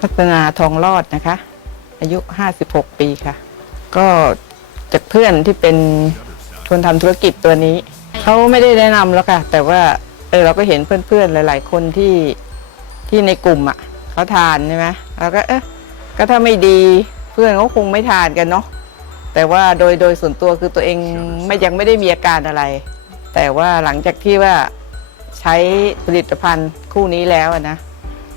พัฒนาทองรอดนะคะ อายุ 56 ปีค่ะ ก็จากเพื่อนที่เป็นคนทำธุรกิจตัวนี้ เขาไม่ได้แนะนำแล้วค่ะ แต่ว่าเออเราก็เห็นเพื่อนๆหลาย ๆ คนที่ที่ในกลุ่มอะเขาทานใช่ไหมเราก็เอ๊ะก็ถ้าไม่ดีเพื่อนเขาคงไม่ทานกันเนาะแต่ว่าโดยโดยส่วนตัวคือตัวเองไม่ยังไม่ได้มีอาการอะไร แต่ว่าหลังจากที่ว่าใช้ผลิตภัณฑ์คู่นี้แล้วนะ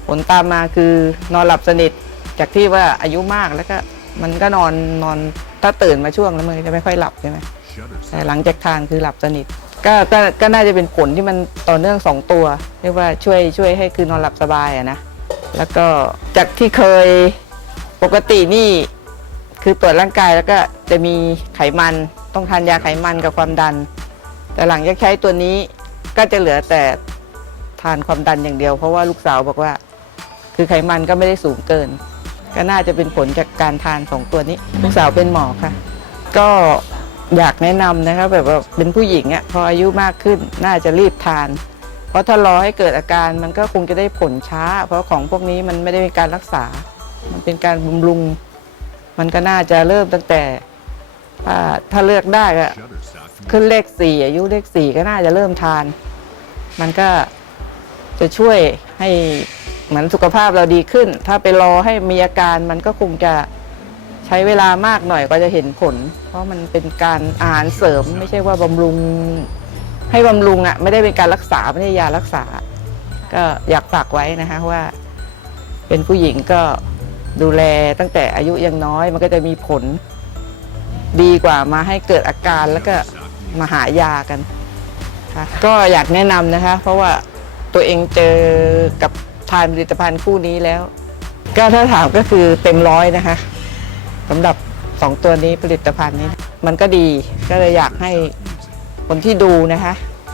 ผลตามมาคือนอนหลับสนิทจากที่ว่าอายุมากแล้วก็มันก็นอนนอนถ้าตื่นมาช่วงแล้วมันจะไม่ค่อยหลับใช่ไหมแต่หลังจากทานคือหลับสนิทก็ก็ก็น่าจะเป็นผลที่มันต่อเนื่องสองตัวเรียกว่าช่วยช่วยให้คือนอนหลับสบายอะนะแล้วก็จากที่เคยปกตินี่คือตรวจร่างกายแล้วก็จะมีไขมันต้องทานยาไขมันกับความดัน แต่หลังจากใช้ตัวนี้ก็จะเหลือแต่ทานความดันอย่างเดียว เพราะว่าลูกสาวบอกว่า คือไขมันก็ไม่ได้สูงเกิน ก็น่าจะเป็นผลจากการทานของตัวนี้ลูกสาวเป็นหมอค่ะ ก็อยากแนะนำนะคะแบบว่าเป็นผู้หญิงอะพออายุมากขึ้นน่าจะรีบทาน เพราะถ้ารอให้เกิดอาการมันก็คงจะได้ผลช้า เพราะของพวกนี้มันไม่ได้เป็นการรักษา มันเป็นการบำรุง มันก็น่าจะเริ่มตั้งแต่ถ้าเลือกได้ขึ้นเลขสี่อายุเลขสี่ก็น่าจะเริ่มทาน มันก็จะช่วยให้ เหมือนสุขภาพเราดีขึ้น ถ้าไปรอให้มีอาการมันก็คงจะใช้เวลามากหน่อยก็จะเห็นผล เพราะมันเป็นการอาหารเสริมไม่ใช่ว่าบำรุง ให้บำรุงอะไม่ได้เป็นการรักษาไม่ได้ยารักษา ก็อยากฝากไว้นะคะว่า เป็นผู้หญิงก็ดูแลตั้งแต่อายุยังน้อยมันก็จะมีผล ดีกว่ามาให้เกิดอาการแล้วก็มาหายากันก็อยากแนะนำนะคะ เพราะว่าตัวเองเจอกับ ทานผลิตภัณฑ์คู่นี้แล้ว ก็ถ้าถามก็คือเต็มร้อยนะคะสำหรับสองตัวนี้ผลิตภัณฑ์นี้ มันก็ดีก็เลยอยากให้คนที่ดูนะคะ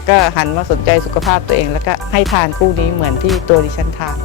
ก็หันมาสนใจสุขภาพตัวเอง แล้วก็ให้ทานคู่นี้เหมือนที่ตัวดิฉันทาน